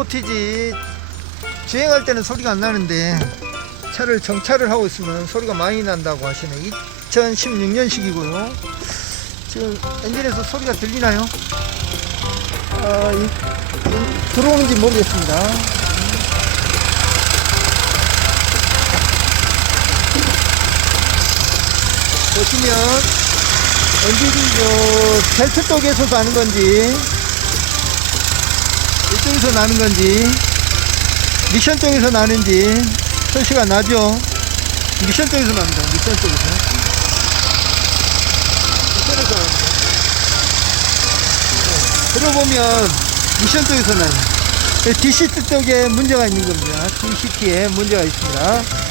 스포티지 주행할 때는 소리가 안 나는데 차를 정차를 하고 있으면 소리가 많이 난다고 하시네. 2016년식이고요. 지금 엔진에서 소리가 들리나요? 아, 이, 이, 들어오는지 모르겠습니다. 보시면 엔진이 저 벨트 쪽에서 나는 건지 이 쪽에서 나는 건지 미션 쪽에서 나는지 표시가 나죠? 미션 쪽에서 납니다. 미션 쪽에서. 미션에서. 들어보면 미션 쪽에서 나요. DCT 쪽에 문제가 있는 겁니다. DCT에 문제가 있습니다